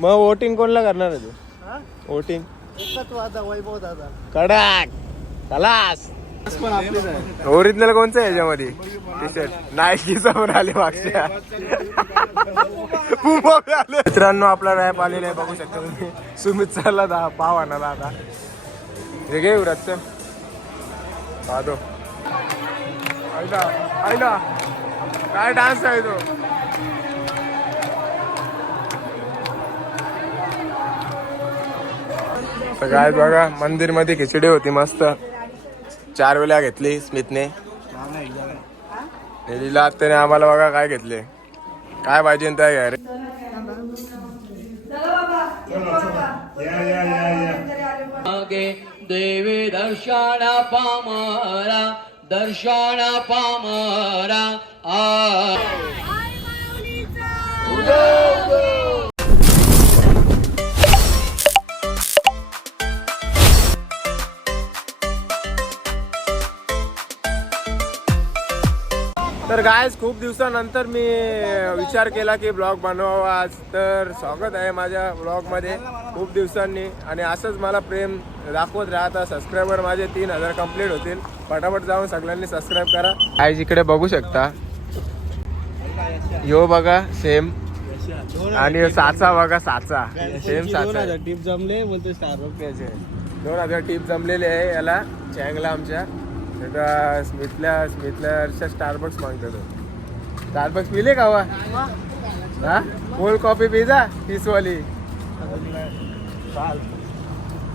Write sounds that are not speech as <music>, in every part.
मग वोटिंग कोणला करणार आहे हा? तू? वोटिंग एकच वादा वैभव दादा कडक. खलास. पण आपलीच आहे. ओरिजिनल कोणचं आहे याच्यामध्ये? टी शर्ट नाईकी समोर आले मागच्या. आले. मित्रांनो आपला रॅप आलेला आहे बघू शकता तुम्ही. सुमित सरला दा पाव आणाला आता हे घे युवराजचं पाहतो आईला आईला. काय डान्स आहे तो? तर काय बघा मंदिरमध्ये खिचडी होती मस्त. चार वेळा घेतली स्मितने. दिला त्याने आम्हाला बघा काय घेतले. काय पाहिजे त्या घ्या रे देवी दर्शन पामरा दर्शन पामरा आ तर गायज खूप दिवसानंतर मी विचार केला की ब्लॉग बनवावा. आज तर स्वागत आहे माझ्या ब्लॉगमध्ये खूप दिवसांनी. आणि असंच मला प्रेम दाखवत राहता सबस्क्रायबर माझे तीन हजार कंप्लीट होतील. पटापट जाऊन सगळ्यांनी सबस्क्राईब करा. आज इकडे बघू शकता. यो बघा सेम आणि साचा बघा साचा. सेम साचा. टीप जमले बोलतो दोन हजार टीप जमलेले आहे याला चँगला आमच्या. आता स्मिथला स्मिथला स्टारबक्स मागतो तो. स्टारबक्स पिले का वा? हा? कोल्ड कॉफी पिझा तीसवाली.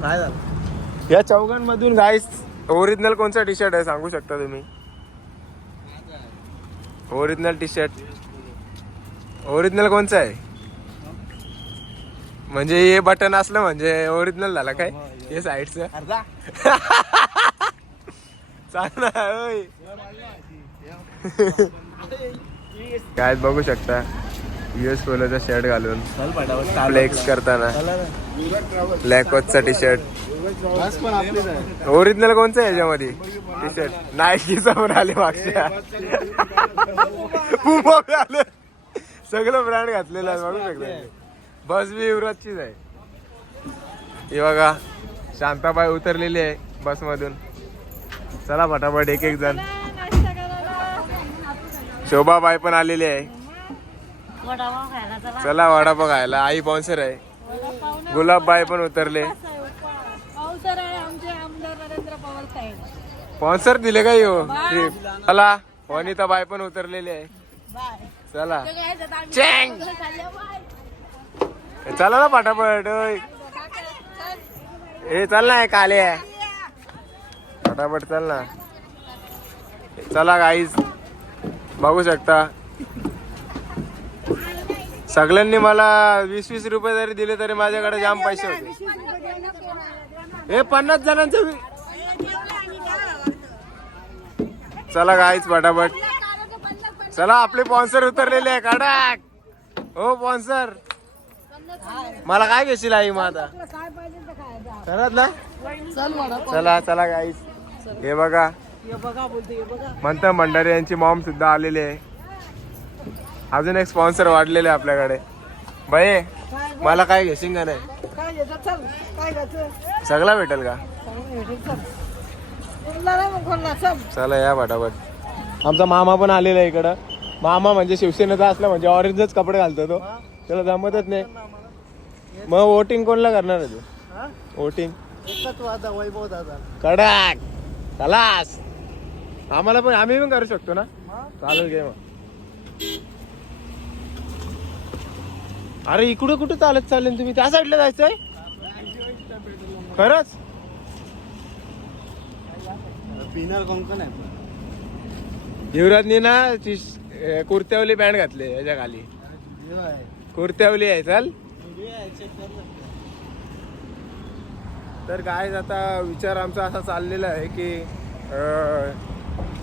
झालं या चौघांमधून गाईस ओरिजिनल कोणचा टी शर्ट आहे सांगू शकता तुम्ही? ओरिजिनल टी शर्ट ओरिजिनल कोणचं आहे? म्हणजे हे बटन असलं म्हणजे ओरिजिनल झालं काय? हे साईडचं <laughs> काय बघू शकता. युएस पोलोचा शर्ट घालून फ्लेक्स करताना. ब्लॅकवॉचचा टी शर्ट ओरिजिनल कोणचं आहे याच्यामध्ये? टी शर्ट नाईकी समोर आले मागच्या. आले. सगळं ब्रँड घातलेलं आहे बघू शकता बस बी युवराजचीच आहे. हे बघा शांताबाई उतरलेली आहे बस मधून चला फटाफट एक एक जण. शोभाबाई पण आलेली आहे. चला वडापाव खायला. आई स्पॉन्सर आहे. वडापाव ना गुलाबबाई पण उतरले. पावसर आहे स्पॉन्सर दिले का यो? चला. वनिता बाई पण उतरलेली आहे. बाय चला. चेंग. बाय चला ना ओय. ए चल ना काले पटापट चल ना. चला गाईज बघू शकता. सगळ्यांनी मला वीस वीस रुपये जरी दिले तरी माझ्याकडे जाम पैसे होते. हे पन्नास जणांचं चला गाईज पटापट चला आपले स्पॉन्सर उतरलेले आहे. कडक. हो स्पॉन्सर मला काय घेशील आई मग आता? ना चल चला चला गाईस हे बघा. म्हणता मंडारी यांची मॉम सुद्धा आलेली आहे. अजून एक स्पॉन्सर वाढलेले आहे आपल्याकडे. बाई मला काय घेशील का नाही? सगळा भेटेल का? चल. या फटाफट आमचा मामा पण आलेला आहे इकडं. मामा म्हणजे शिवसेनेचा असला म्हणजे ऑरेंजच कपडे घालतो तो. त्याला जमतच नाही. मग वोटिंग कोणला करणार आहे तू? वोटिंग कडक. खलास आम्हाला पण आम्ही पण करू शकतो ना? चालेल घे मग. अरे इकडं कुठं चालत चालेल तुम्ही? त्या साईडला जायचंय? खरंच? कोण आहे. युवराजनी ना ती कुर्त्यावली पॅन्ट घातली याच्या खाली. कुर्त्यावली आहे चल हे आहे, check कर ना. तर काय आता विचार आमचा असा चाललेला आहे की अं,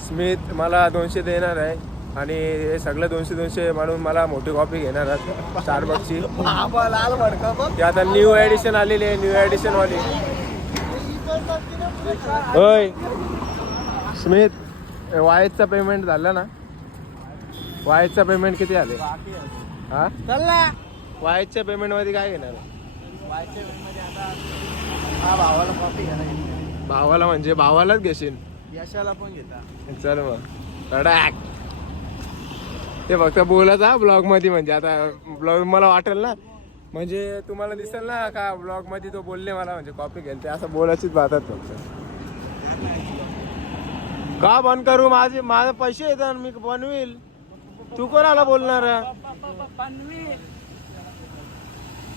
स्मिथ मला दोनशे देणार आहे आणि हे सगळं दोनशे दोनशे म्हणून मला मोठी कॉपी घेणार आहेत स्टारबक्सची ती आता न्यू ॲडिशन आलेली आहे न्यू ॲडिशन वाली. होय स्मिथ वायचा पेमेंट झालं ना? वायचा पेमेंट किती आले? हा? वायच्या पेमेंटमध्ये काय घेणार आता हा भावाला कॉफी घ्यायला घेतली. भावाला म्हणजे भावालाच घेशील. यशाला पण घेता. चल मग. कडक ते फक्त बोलत हा ब्लॉगमध्ये म्हणजे. आता ब्लॉग मला वाटेल ना. म्हणजे तुम्हाला दिसेल ना का ब्लॉगमध्ये तो बोलले मला म्हणजे कॉपी घेईल. ते असं बोलायचीच बातात फक्त. का बंद करू? माझे माझे पैसे येतात मी बनवील. तू कोणाला बोलणार?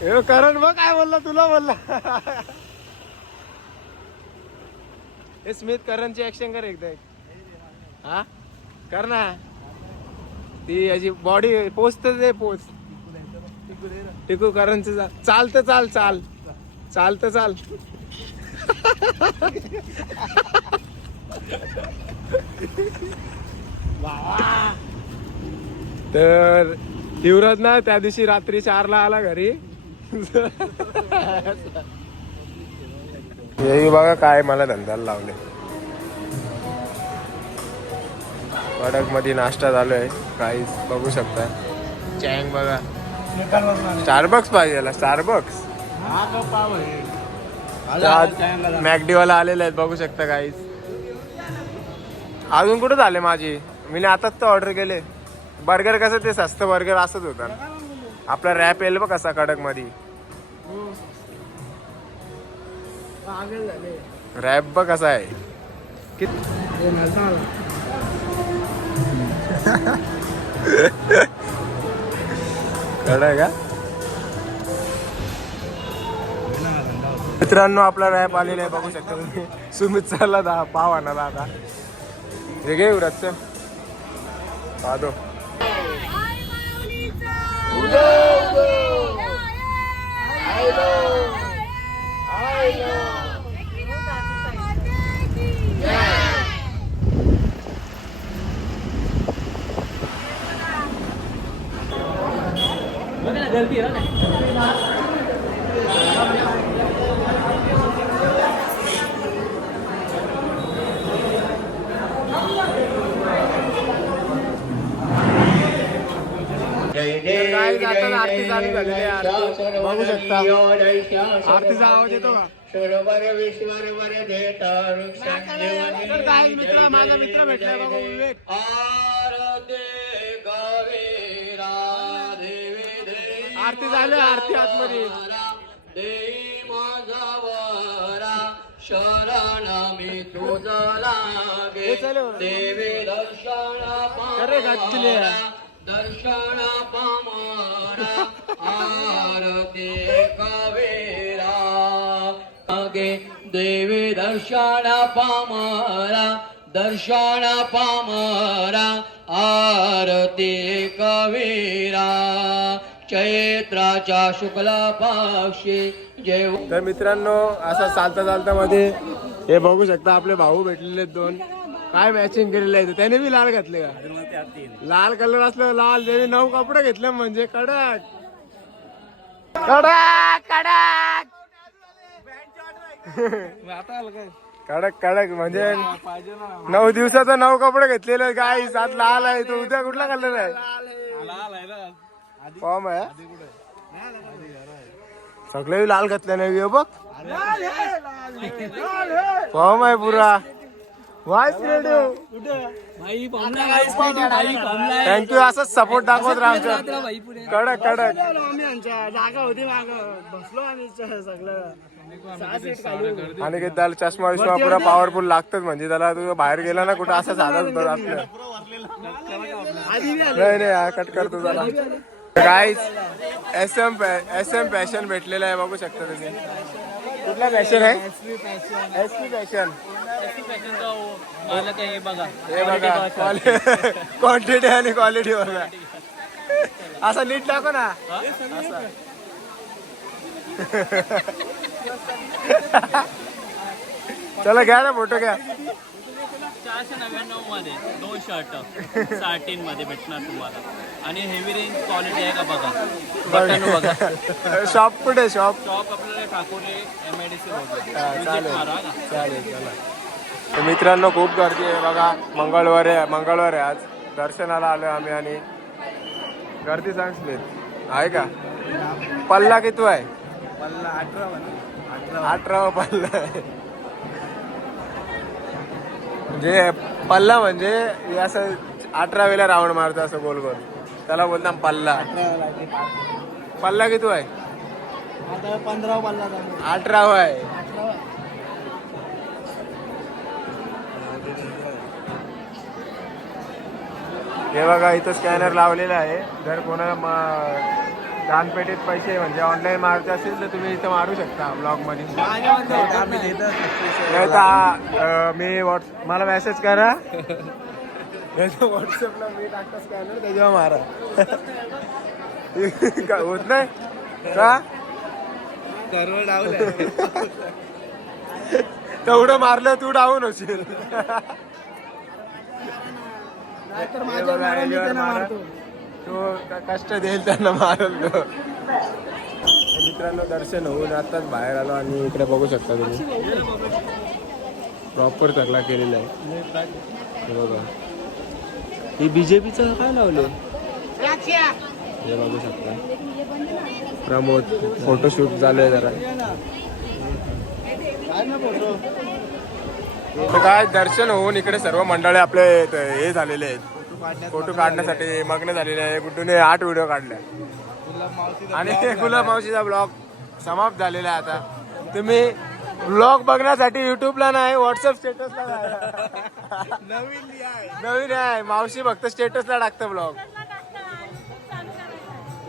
हे करण बघ काय बोलला तुला बोलला. <laughs> हे स्मिथ करणची ऍक्शन कर एकदा एक. हा? कर ना. ती याची बॉडी पोचत तर दे पोच टिकू करणचं चालत चालतं चाल चाल. चालतं चाल. तर युवराज ना त्या दिवशी रात्री चारला आला घरी. हे बघा काय मला धंद्याला लावले. कडकमध्ये नाश्ता चालू आहे. काहीच बघू शकता. चॅंग बघा. स्टारबक्स पाहिजे स्टारबक्स हा कप पाव आहे. मॅकडी वाला आलेले आहेत बघू शकता काहीच अजून कुठं झाले माझी? मी आताच तर ऑर्डर केले. बर्गर कसं ते सस्त बर्गर असंच होतं. आपला रॅप येईल बघ कसा कडकमध्ये पागल झाले. रॅप बघ कसा आहे. का? मित्रांनो आपला रॅप आलेला आहे बघू शकता तुम्ही. सुमित चालला दा पाव आणाला आता. हे घे युवराज पाहतो. आरती चालू झालेली आहे, आरती. बघू शकता. आरतीचा आवाज येतो का? मित्र माझा मित्र भेटलाय बघा विवेक झाली आरती आतमध्ये शरण मी तुझा लागे. देवी दर्शन घातले. दर्शन पामारा आरती कवेरा मागे देवी दर्शन पामारा दर्शन पामारा आरती कवीरा चैत्राच्या शुक्ल पक्षी जेव तर मित्रांनो असं चालता चालता मध्ये हे बघू शकता आपले भाऊ भेटलेले आहेत दोन. काय मॅचिंग केलेलं आहे त्याने बी लाल घातले का? लाल कलर असलं लाल. त्याने नऊ कपडे घेतले म्हणजे कडक. कडक कडक. आता आलं काय कडक कडक म्हणजे नऊ दिवसाचा नऊ कपडे घेतलेले गाई सात लाल आहे. तो उद्या कुठला कलर आहे? लाल आहे. ना फॉर्म आहे? सगळे लाल घातले नाही बघ. फॉर्म आहे पुरा. भाई पमला थँक्यू असंच सपोर्ट दाखवत राहा कडक कडक. जागा होती माग. बसलो आम्ही सगळं. आणि त्याला चष्मा विष्मा पुरा पॉवरफुल लागतच म्हणजे त्याला तू बाहेर गेला ना कुठं असं झालं होतं आपलं. नाही नाही कट करतो जरा. गाईज एस आहे बघू शकता तुम्ही. कुठला आहे? बघा क्वांटिटी <laughs> आणि क्वालिटी बघा. असं नीट दाखव ना. <laughs> चला घ्या ना फ़ोटो घ्या. चारशे नव्याण्णवमध्ये दोन शर्ट साटीन मध्ये भेटणार तुम्हाला. आणि हेवी रेंज क्वालिटी आहे का बघा. बटन बघा. शॉप कुठे शॉप टॉप आपल्याला ठाकोरे एम आय डी सी चालेल. मित्रांनो खूप गर्दी आहे बघा. मंगळवार आहे मंगळवार आहे आज. दर्शनाला आलो आम्ही आणि गर्दी सांग स्मित आहे का? पल्ला किती आहे? पल्ला अठरा अठरावा पल्ला आहे. म्हणजे पल्ला म्हणजे हे असं अठरा वेळेला राऊंड मारतो असं गोल गोल. त्याला बोलता पल्ला. पल्ला किती आहे? आता पंधरा पल्ला अठरावा आहे. अठरा हे बघा इथं स्कॅनर लावलेला आहे. जर कोणाला दानपेटीत पैसे म्हणजे ऑनलाईन मारायचे असेल तर तुम्ही इथं मारू शकता ब्लॉगमध्ये. नाही मी व्हॉट्स मला मेसेज करा. व्हॉट्सअपला मी टाकता स्कॅनर त्याच्यावर मारा. होत नाही? का? सर्व तेवढं मारलं तू डाऊन होशील. तो कष्ट देईल त्यांना मारल तो मित्रांनो दर्शन होऊन आताच बाहेर आलो आणि इकडे बघू शकता तुम्ही. प्रॉपर सगळा केलेला आहे. हे बघा. हे बीजेपीचं काय लावले हे बघू शकता. प्रमोद. फोटोशूट झालंय जरा. काय दर्शन होऊन इकडे सर्व मंडळी आपले हे झालेले आहेत. फोटो काढण्यासाठी मग्न झालेले आहे. गुड्डूने आठ व्हिडिओ काढल्या. आणि गुलाब मावशीचा ब्लॉग समाप्त झालेला आहे आता. तुम्ही ब्लॉग बघण्यासाठी युट्यूबला नाही व्हॉट्सअप स्टेटसला नवीन आहे नवीन आहे. मावशी फक्त स्टेटसला टाकतं ब्लॉग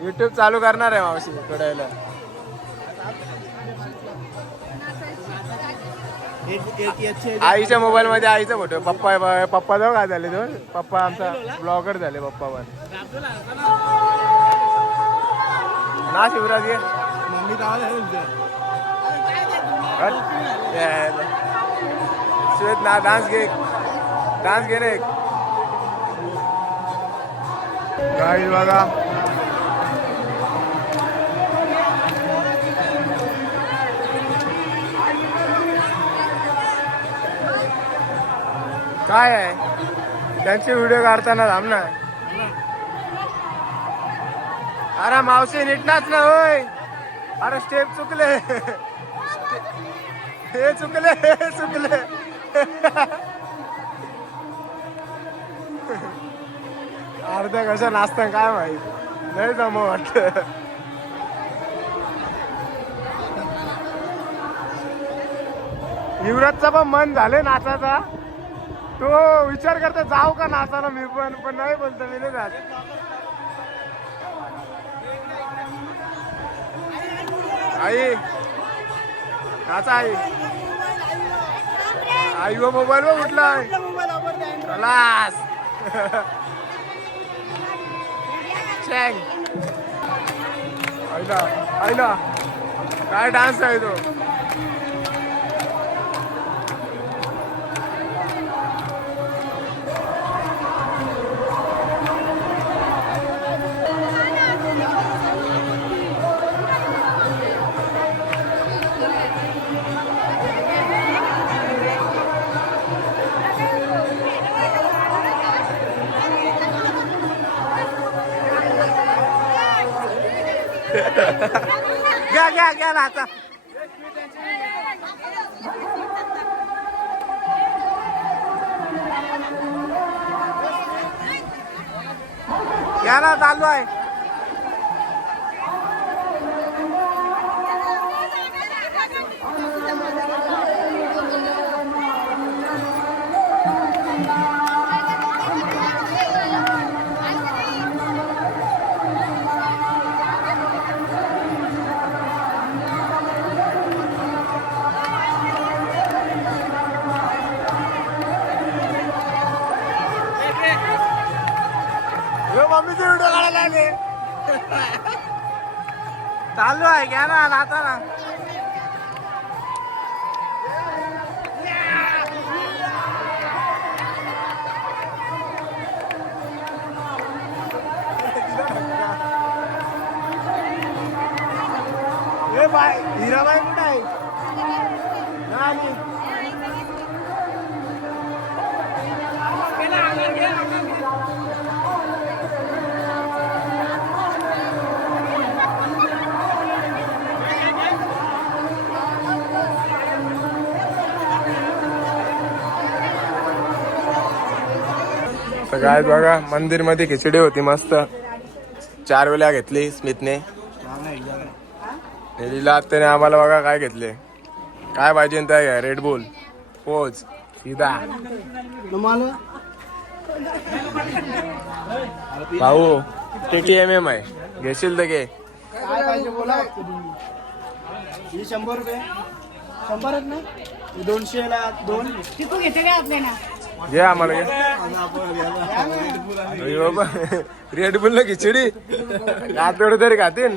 युट्यूब चालू करणार आहे मावशी थोड्या आईच्या मोबाईल मध्ये आईचा फोटो पप्पा पप्पा जाऊ काय झाले दोन? पप्पा आमचा ब्लॉगर झाले पप्पा पण ना शिवराज ये श्वेत ना डान्स घे. डान्स घे रे. काही बघा. काय आहे? त्यांचे व्हिडिओ काढताना थांब ना. अरे मावशी नीट नाच ना होय. अरे स्टेप चुकले. हे चुकले हे चुकले. अर्ध्या कशा नाचता काय माहीत. नाही जमव वाटत. युवराजचा पण मन झाले नाचाचा तो विचार करता जाऊ का नाचायला? मी पण पण नाही बोलतो मी नाही जात. आई. नाचा आई. आई व मोबाईल वर उठलाय. खलास चॅंग. आईला आईला. काय डान्स आहे तो? घ्या घ्या याला चालू आहे. ढवाळ बघा मंदिरमध्ये खिचडी होती मस्त. चार वेळा घेतली स्मितने. दिला त्याने आम्हाला बघा काय घेतले. काय पाहिजे त्या घ्या रेड बुल पोच. सीधा. तुम्हाला? भाऊ टी टी एम एम आहे. घेशील तर घे. काय पाहिजे बोला? ही शंभर रुपये. शंभरच ना ही दोनशेला दोन. घेते आपल्याला? घे आम्हाला घे. अरे बाबा रेड बुल ना खिचडी. आठवडे तरी खातील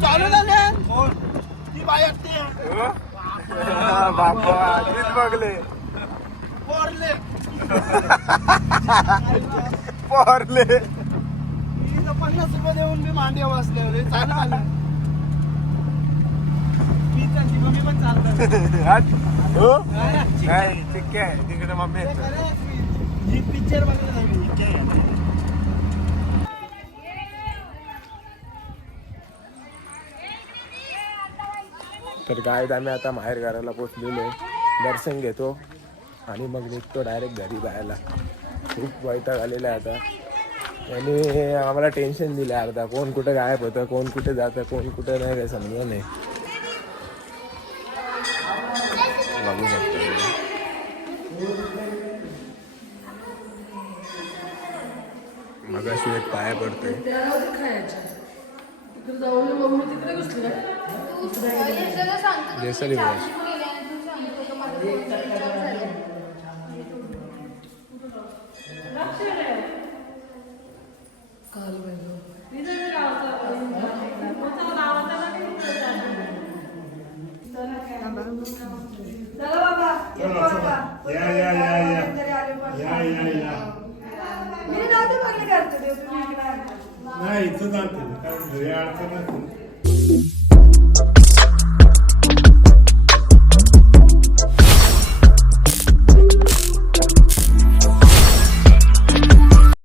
चालू झाले ती बापा तेच बघले. पोरले. <laughs> पोरले. पन्नास रुपये देऊन मी मांडी बसले होते. चालू झालं. मी त्यांची कमी पण चालतं <laughs> हो? नाही ठीक आहे. तिकडे मम्मी. ही पिक्चर बघायला तर गायत आम्ही आता माहेर घराला पोचलेलो आहे. दर्शन घेतो. आणि मग निघतो डायरेक्ट घरी जायला खूप वैताग आलेला आहे आता. आणि आम्हाला टेन्शन दिलं आहे अर्धा. कोण कुठं गायब होतं कोण कुठे जातं कोण कुठं नाही काय समजलं नाही. बघू शकतो. मग एक पाया पडतोय. जेसली बस नाही